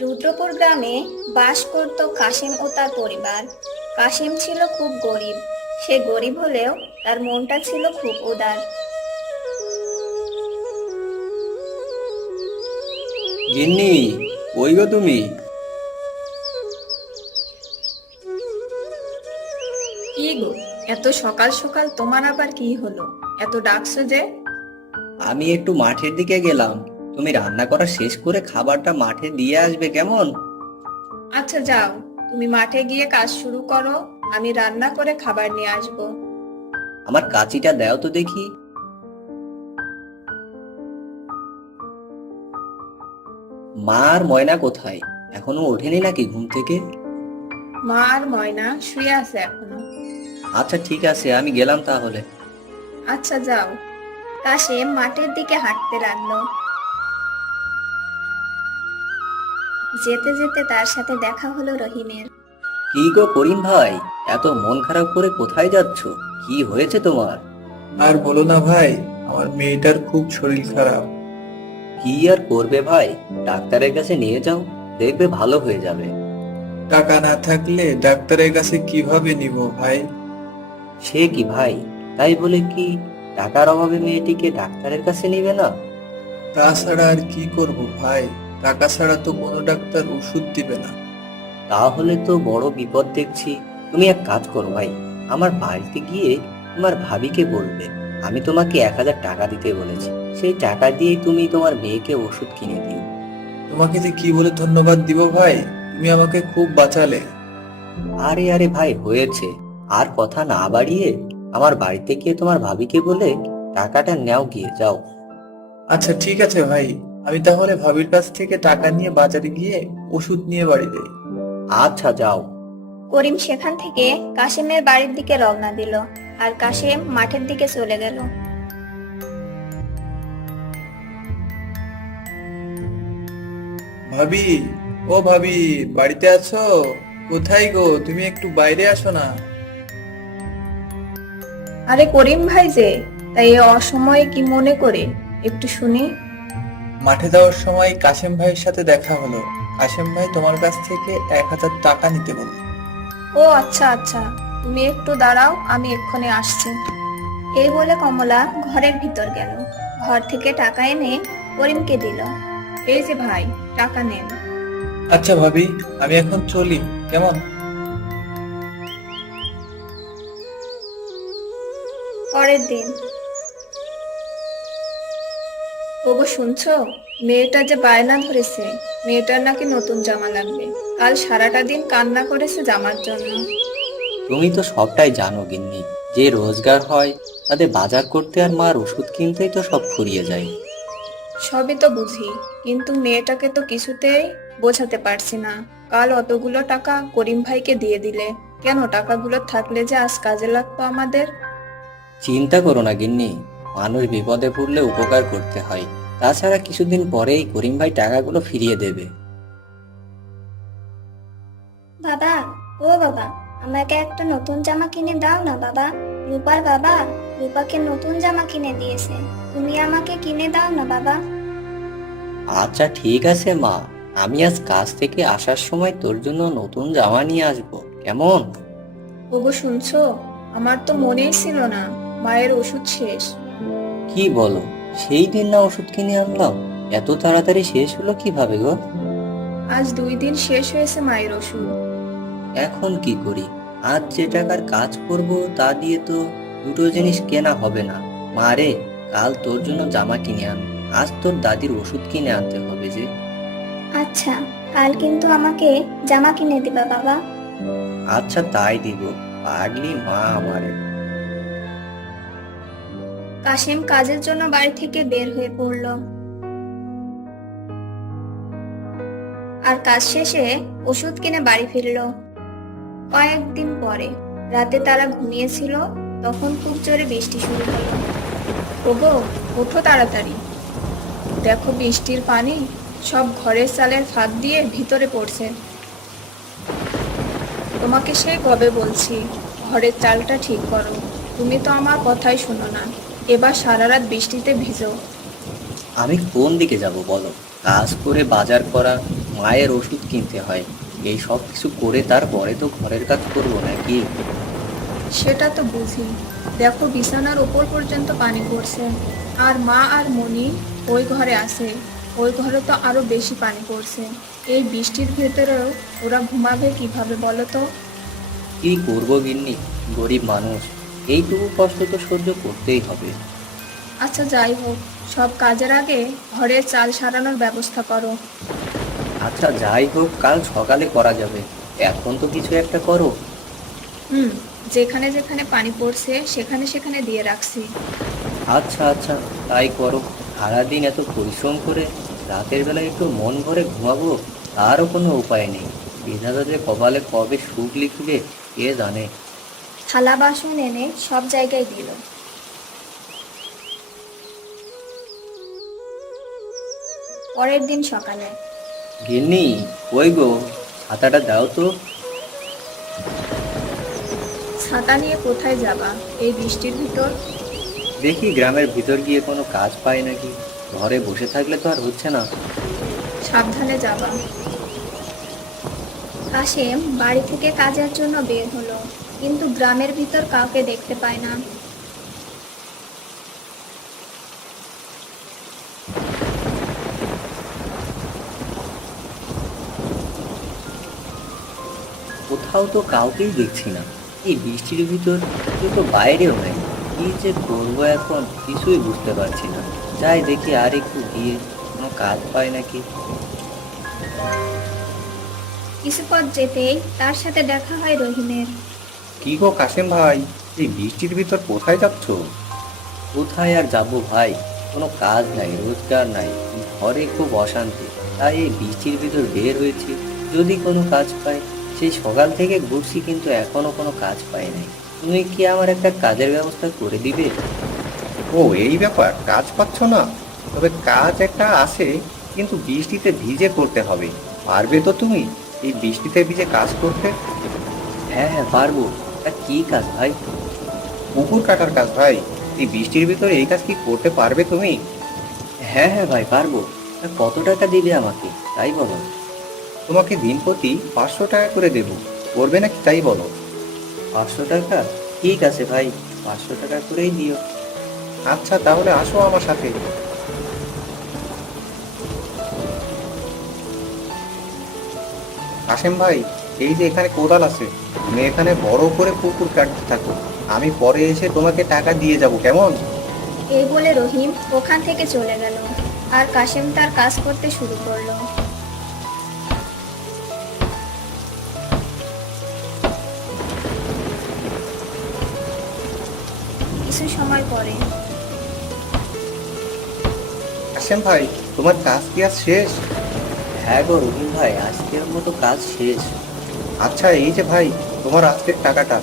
রুদ্রপুর গ্রামে বাস করত কাশেম ও তার পরিবার। কাশেম ছিল খুব গরিব। সে গরিব হলেও তার মনটা ছিল খুব উদার। গিন্নি, কই গো তুমি? কি গো, এত সকাল সকাল তোমার আবার কি হলো? এত ডাকছো যে? আমি একটু মাঠের দিকে গেলাম। তুমি রান্না করা শেষ করে খাবারটা মাঠে দিয়ে আসবে কেমন? আচ্ছা যাও, তুমি মাঠে গিয়ে কাজ শুরু করো, আমি রান্না করে খাবার নিয়ে আসবো। আমার কাঁচিটা দাও তো দেখি। মা আর ময়না কোথায়? এখনো ওঠেনি নাকি ঘুম থেকে? মা আর ময়না শুয়ে আছে এখনো। আচ্ছা ঠিক আছে, আমি গেলাম তাহলে। আচ্ছা যাও। কাশেম মাঠের দিকে হাঁটতে লাগলো। যেতে যেতে তার সাথে দেখা হলো রহিমের। কি গো করিম ভাই, এত মন খারাপ করে কোথায় যাচ্ছ? কি হয়েছে তোমার? আর বলো না ভাই, আমার মেয়েটার খুব শরীর খারাপ। কি আর করবে ভাই, ডাক্তারের কাছে নিয়ে যাও, দেখবে ভালো হয়ে যাবে। টাকা না থাকলে ডাক্তারের কাছে কিভাবে নিব ভাই? সে কি ভাই, তাই বলে কি টাকার অভাবে মেয়েটিকে ডাক্তারের কাছে নিবে না? তাছাড়া আর কি করব ভাই, টাকা ছাড়া তো কোনো ডাক্তার ওষুধ দিবে না। তাহলে তো বড় বিপদ দেখছি। তুমি এক কাজ করো ভাই, আমার বাড়িতে গিয়ে তোমার ভাবিকে বলবে আমি তোমাকে 1,000 টাকা দিতে বলেছি। সেই টাকা দিয়েই তুমি তোমার মেয়েকে ওষুধ কিনে দিও। তোমাকে যে কি বলে ধন্যবাদ দিব ভাই, তুমি আমাকে খুব বাঁচালে। আরে আরে ভাই হয়েছে, আর কথা না বাড়িয়ে আমার বাড়িতে গিয়ে তোমার ভাবিকে বলে টাকাটা নেও, গিয়ে যাও। আচ্ছা ঠিক আছে ভাই, আমি তাহলে ভাবির কাছ থেকে টাকা নিয়ে বাজারে গিয়ে ওষুধ নিয়ে বাড়ি যাই। আচ্ছা যাও। করিম সেখান থেকে কাশেমের বাড়ির দিকে রওনা দিল, আর কাশেম মাঠের দিকে চলে গেল। ভাবি, ও ভাবি, বাড়িতে আছো? কোথায় গো, তুমি একটু বাইরে আসো না। আরে করিম ভাই যে, তাই এ অসময়ে কি মনে করে? একটু শুনি। মাঠে যাওয়ার সময় কাশেম ভাইয়ের সাথে দেখা হলো। কাশেম ভাই তোমার কাছ থেকে 1,000 টাকা নিতে বলল। ও আচ্ছা আচ্ছা, তুমি একটু দাঁড়াও, আমি এক্ষুনি আসছি। এই বলে কমলা ঘরের ভিতর গেল। ঘর থেকে টাকা এনে করিমকে দিল। এই যে ভাই, টাকা নেন। আচ্ছা ভাবি, আমি এখন চলি, কেমন? পরের দিন। ওগো শুনছো, মেয়েটা যে বায়না ধরেছে, মেয়েটার নাকি নতুন জামা লাগবে। কাল সারাটা দিন কান্না করেছে জামার জন্য। তুমি তো সবটাই জানো গিন্নি, যে রোজগার হয় তাতে বাজার করতে আর মার ওষুধ কিনতেই তো সব ফুরিয়ে যায়। সবই তো বুঝি, কিন্তু মেয়েটাকে তো কিছুতেই বোঝাতে পারছি না। কাল অতগুলো টাকা করিম ভাইকে দিয়ে দিলে কেন? টাকাগুলো থাকলে যে আজ কাজে লাগতো আমাদের। চিন্তা করো না গিন্নি, মানুষ বিপদে পড়লে উপকার করতে হয়। তাছাড়া কিছুদিন পরেই করিম ভাই টাকাগুলো ফিরিয়ে দেবে। বাবা, ও বাবা, আমাকে একটা নতুন জামা কিনে দাও না বাবা। রূপার বাবা রূপাকে নতুন জামা কিনে দিয়েছে, তুমি আমাকে কিনে দাও না বাবা। আচ্ছা ঠিক আছে মা, আমি আজ কাজ থেকে আসার সময় তোর জন্য নতুন জামা নিয়ে আসবো, কেমন? ওগো শুনছো, আমার তো মনেই ছিল না মায়ের ওষুধ শেষ। কি বলো, সেই দিন না ওষুধ কিনে আনলাম? এত তাড়াতাড়ি শেষ হলো কিভাবে গো? আজ 2 দিন শেষ হয়েছে মায়ের ওষুধ। এখন কি করি? আজ যে টাকার কাজ করব তা দিয়ে তো দুটো জিনিস কেনা হবে না। মা রে, কাল তোর জন্য জামা কিনে আন, আজ তোর দাদির ওষুধ কিনে আনতে হবে যে। আচ্ছা, কাল কিন্তু আমাকে জামা কিনে দিবা বাবা। আচ্ছা তাই দিব, পাগলি মা আমারে। কাশেম কাজের জন্য বাড়ি থেকে বের হয়ে পড়ল, আর কাজ শেষে ওষুধ কিনে বাড়ি ফিরল। কয়েকদিন পরে রাতে তারা ঘুমিয়েছিল, তখন খুব জোরে বৃষ্টি শুরু হলো। ওগো ওঠো তাড়াতাড়ি, দেখো বৃষ্টির পানি সব ঘরের চালের ফাঁক দিয়ে ভিতরে পড়ছে। তোমাকে সেই কবে বলছি ঘরের চালটা ঠিক করো, তুমি তো আমার কথাই শোনো না। এবার সারা রাত বৃষ্টিতে ভিজো। আমি কোন দিকে যাব বলো? কাজ করে বাজার করা, মায়ের ওষুধ কিনতে হয়। এই সব কিছু করে তারপরে তো ঘরের কাজ করবো নাকি? সেটা তো বুঝি। দেখো বিছানার উপর পর্যন্ত পানি পড়ছে, আর মা আর মনি ওই ঘরে আছে, ওই ঘরে তো আরো বেশি পানি পড়ছে। এই বৃষ্টির ভেতরেও ওরা ঘুমাবে কিভাবে বলো তো? কি করবো গিন্নি, গরিব মানুষ, এইটুকু কষ্ট তো সহ্য করতেই হবে। আচ্ছা যাই হোক, সব কাজের আগে ঘরের চাল সারানোর ব্যবস্থা করো। আচ্ছা যাই হোক, কাল সকালে করা যাবে, এখন তো কিছু একটা করো। হুম, যেখানে যেখানে পানি পড়ছে সেখানে সেখানে দিয়ে রাখছি। আচ্ছা আচ্ছা, তাই করো। সারাদিন এত পরিশ্রম করে রাতের বেলা একটু মন ভরে ঘুমাবো, তারও কোনো উপায় নেই। বিধাতা যে কপালে কবে সুখ লিখবে কে জানে। থালা বাসন এনে সব জায়গায় দিল। পরের দিন সকালে গিন্নি, ওই গো, ছাতাটা দাও তো। ছাতা নিয়ে কোথায় যাবা এই বৃষ্টির ভিতর? দেখি গ্রামের ভিতর গিয়ে কোনো কাজ পাই নাকি। ঘরে বসে থাকলে তো আর হচ্ছে না। সাবধানে যাবা। কাশেম বাড়ি থেকে কাজের জন্য বের হলো, কিন্তু গ্রামের ভিতর কাউকে দেখতে পায় না। কোথাও তো কাউকেই দেখছি না। এই বৃষ্টির ভিতর কেউ তো বাইরেও নাই। কি যে করবো এখন কিছুই বুঝতে পারছি না। যাই দেখি আর একটু গিয়ে কোনো কাজ পাই নাকি। কিছু পথ যেতেই তার সাথে দেখা হয় রহিমের। কি গো কাশেম ভাই, এই বৃষ্টির ভিতর কোথায় যাচ্ছ? কোথায় আর যাবো ভাই, কোনো কাজ নাই, রোজগার নাই, ঘরে খুব অশান্তি, তাই এই বৃষ্টির ভিতর বের হয়েছি। যদি কোনো কাজ পাই। সেই সকাল থেকে ঘুরছি কিন্তু এখনো কোনো কাজ পাই নাই। তুমি কি আমার একটা কাজের ব্যবস্থা করে দিবে? ও এই ব্যাপার, কাজ পাচ্ছ না? তবে কাজ একটা আছে, কিন্তু বৃষ্টিতে ভিজে করতে হবে। পারবে তো তুমি এই বৃষ্টিতে ভিজে কাজ করতে? হ্যাঁ হ্যাঁ, পারবো। তা কি কাজ ভাই? পুকুর কাটার কাজ ভাই। এই বৃষ্টির ভিতরে এই কাজ কি করতে পারবে তুমি? হ্যাঁ হ্যাঁ ভাই, পারবো। তা কত টাকা দিবে আমাকে তাই বলো। তোমাকে দিন প্রতি 500 টাকা করে দেবো। করবে নাকি তাই বলো? 500 টাকা? ঠিক আছে ভাই, 500 টাকা করেই দিও। আচ্ছা তাহলে আসো আমার সাথে। কাশেম ভাই, এই যে এখানে কোদাল আছে, তুমি এখানে বড় করে পুকুর কাটতে থাকো। আমি পরে এসে তোমাকে টাকা দিয়ে যাব, কেমন? এই বলে রহিম ওখান থেকে চলে গেল, আর কাশেম তার কাজ করতে শুরু করলো। কিছু সময় পরে কাশেম ভাই, তোমার কাজ কি আজ শেষ? হ্যাঁ গো রহিম ভাই, আজকের মতো কাজ শেষ। আচ্ছা এই যে ভাই, তোমার আজকের টাকাটা।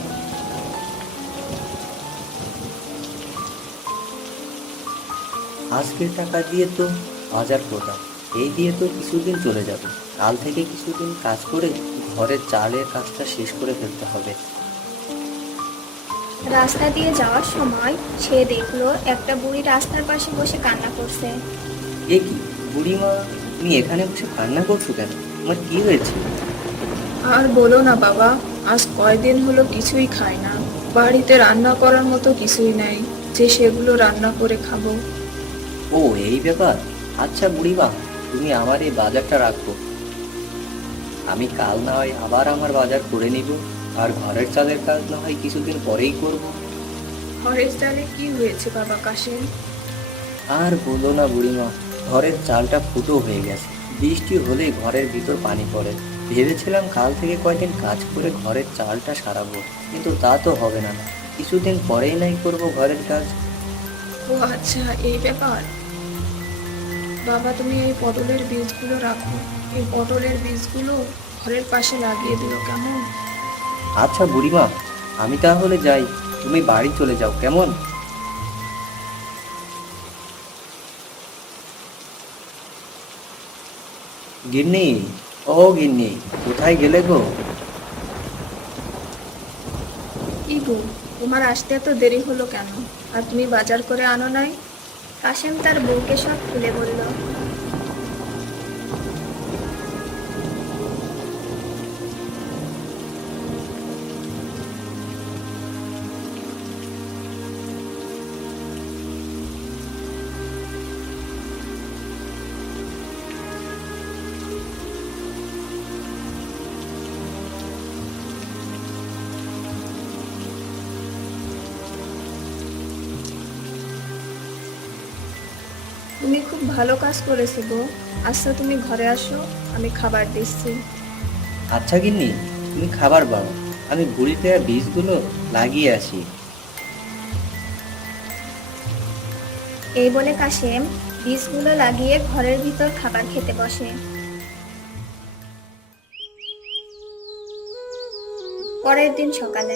আজকের টাকা দিয়ে তো বাজার করলাম, এই দিয়ে তো কিছুদিন চলে যাবে। কাল থেকে কিছুদিন কাজ করে ঘরের চালের কাজটা শেষ করে ফেলতে হবে। রাস্তা দিয়ে যাওয়ার সময় সে দেখলো একটা বুড়ি রাস্তার পাশে বসে কান্না করছে। এ কি বুড়িমা, তুমি এখানে বসে কান্না করছো কেন? তোমার কি হয়েছে? আর বলো না বাবা, আজ কয়দিন হলো কিছুই খাই না। বাড়িতে রান্না করার মতো কিছুই নাই যে সেগুলো রান্না করে খাবো। ও এই ব্যাপার। আচ্ছা বুড়িমা, তুমি আমার এই বাজারটা রাখো, আমি কাল না হয় আবার আমার বাজার করে নিব। আর ঘরের চালের কাজ না হয় কিছুদিন পরেই করব। ঘরের চালে কি হয়েছে বাবা কাশেম? আর বলো না বুড়িমা, ঘরের চালটা ফুটো হয়ে গেছে। বৃষ্টি হলে ঘরের ভিতর পানি পড়ে। ভেবেছিলাম কাল থেকে কয়দিন কাজ করে ঘরের চালটা সারাবো, কিন্তু তা তো হবে না। কিছুদিন পরেই নাই করব ঘরের কাজ। ও আচ্ছা, এই ব্যাপার। বাবা তুমি এই পটলের বীজগুলো রাখো, এই পটলের বীজগুলো ঘরের পাশে লাগিয়ে দিও, কেমন? আচ্ছা বুড়িমা, আমি তাহলে যাই, তুমি বাড়ি চলে যাও, কেমন? গিন্নি, ও গিন্নি, কোথায় গেলে গো? কি গো, তোমার আসতে এত দেরি হলো কেন? আর তুমি বাজার করে আনো নাই? কাশেম তার বউকে সব খুলে বলল। তুমি খুব ভালো কাজ করেছো গো। আচ্ছা তুমি ঘরে আসো, আমি খাবার দিচ্ছি। আচ্ছা গিন্নি, তুমি খাবার বাও, আমি বুড়ি দেওয়া বীজগুলো লাগিয়ে আসি। এই বলে কাশেম বীজগুলো লাগিয়ে ঘরের ভিতর খাবার খেতে বসে। পরের দিন সকালে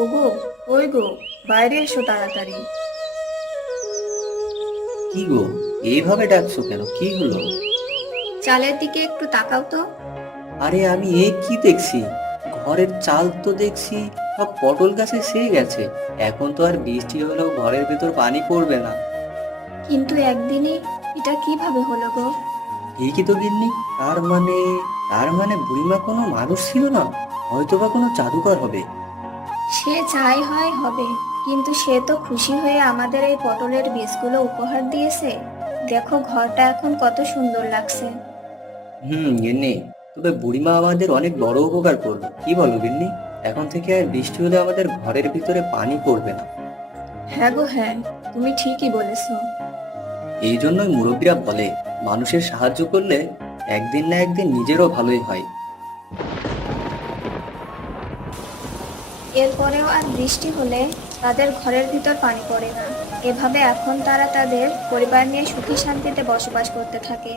ওগো, ওই গো, বাইরে এসো তাড়াতাড়ি। কি গো, এইভাবে ডাকছো কেন? কি হলো? চালের দিকে একটু তাকাও তো। আরে আমি এ কি দেখছি? ঘরের চাল তো দেখছি সব পটল গাছে সেয়ে গেছে। এখন তো আর বৃষ্টি হলেও ঘরের ভেতর পানি পড়বে না। কিন্তু একদিনে এটা কিভাবে হলো গো? ঠিকই তো গিন্নি। তার মানে বুড়িমা কোনো মানুষ ছিল না, হয়তোবা কোনো জাদুকর হবে। সে যাই হয় হবে, কিন্তু সে তো খুশি হয়ে আমাদের এই পটলের বীজগুলো উপহার দিয়েছে। দেখো ঘরটা এখন কত সুন্দর লাগছে। গিন্নি, তবে বুড়িমা আমাদের অনেক বড় উপকার করলো, কি বলো গিন্নি? এখন থেকে আর বৃষ্টি হলে আমাদের ঘরের ভিতরে পানি পড়বে না। হ্যাঁ গো হ্যাঁ, তুমি ঠিকই বলেছো। এই জন্যই মুরব্বীরা বলে, মানুষের সাহায্য করলে একদিন না একদিন নিজেরও ভালোই হয়। এরপরেও আর বৃষ্টি হলে তাদের ঘরের ভিতর পানি পড়ে না। এভাবে এখন তারা তাদের পরিবার নিয়ে সুখী শান্তিতে বসবাস করতে থাকে।